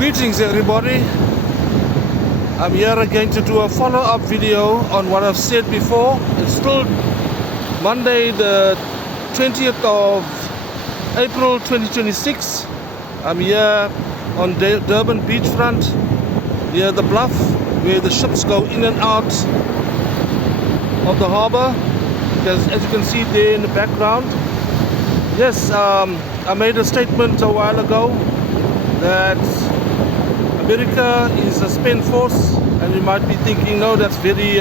Greetings everybody. I'm here again to do a follow-up video on what I've said before. It's still Monday the 20th of April 2026. I'm here on Durban beachfront near the bluff where the ships go in and out of the harbour, because as you can see there in the background. Yes, I made a statement a while ago that America is a spent force, and you might be thinking, no, that's very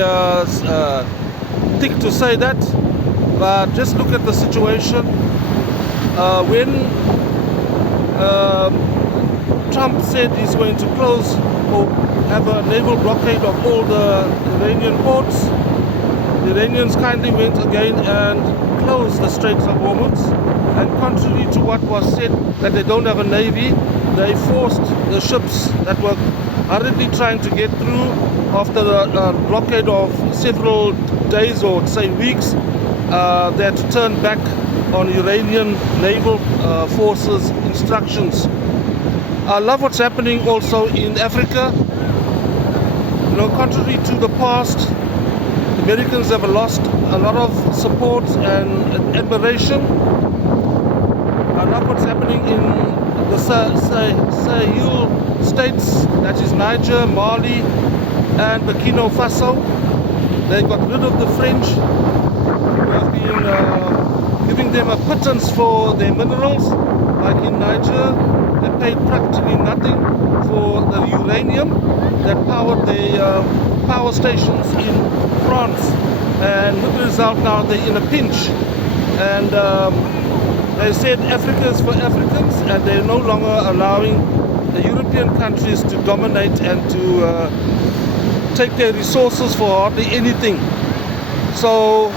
thick to say that, but just look at the situation. When Trump said he's going to close or have a naval blockade of all the Iranian ports, the Iranians kindly went again and closed the Straits of Hormuz, and contrary to what was said that they don't have a navy, they forced the ships that were hurriedly trying to get through after the blockade of several days or say weeks. They had to turn back on Iranian naval forces instructions. I love what's happening also in Africa. You know, contrary to the past, the Americans have lost a lot of support and admiration. I love what's happening in the Sahel states, that is Niger, Mali and Burkina Faso. They got rid of the French, who have been giving them a pittance for their minerals. Like in Niger, they paid practically nothing for the uranium that powered the power stations in France. And with the result, now they're in a pinch. And they said Africa is for Africans, and they're no longer allowing the European countries to dominate and to take their resources for hardly anything. So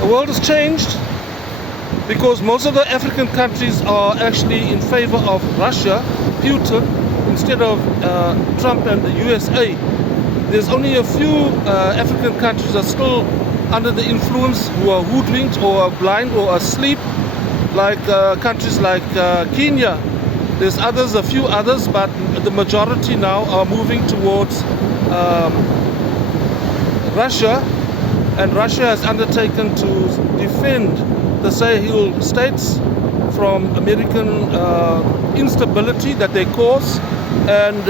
the world has changed, because most of the African countries are actually in favor of Russia, Putin, instead of Trump and the USA. There's only a few African countries that are still under the influence, who are hoodwinked or are blind or asleep, like countries like Kenya. There's others, a few others, but the majority now are moving towards Russia, and Russia has undertaken to defend the Sahel states from American instability that they cause, and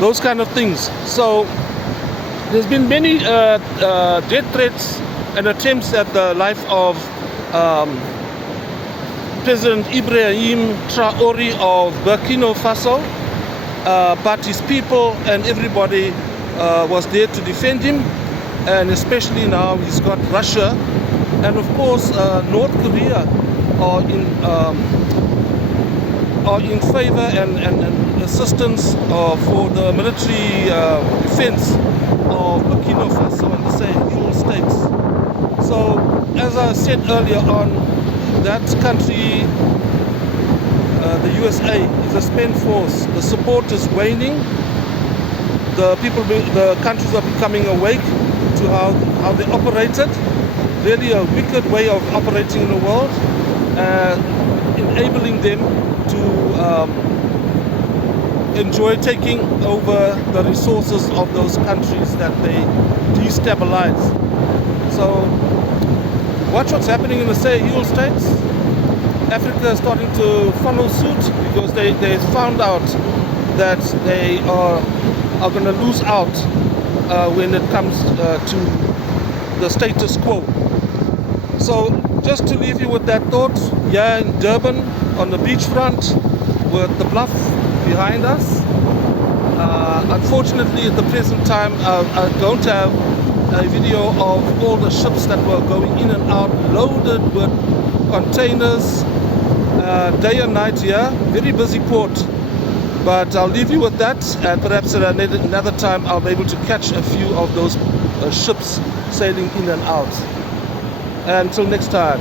those kind of things. So there's been many death threats and attempts at the life of President Ibrahim Traore of Burkina Faso, but his people and everybody was there to defend him, and especially now he's got Russia and of course North Korea are in favor and assistance for the military defense of Burkina Faso and the Sahel states. So as I said earlier on, that country, the USA, is a spent force. The support is waning. The countries are becoming awake to how they operated. Really a wicked way of operating in the world, enabling them to enjoy taking over the resources of those countries that they destabilize. So watch what's happening in the Sahel states. Africa is starting to follow suit, because they found out that they are going to lose out when it comes to the status quo. So just to leave you with that thought, yeah, in Durban on the beachfront with the bluff behind us. Unfortunately at the present time I don't have a video of all the ships that were going in and out loaded with containers day and night here. Very busy port, but I'll leave you with that, and perhaps at another time I'll be able to catch a few of those ships sailing in and out. Until next time.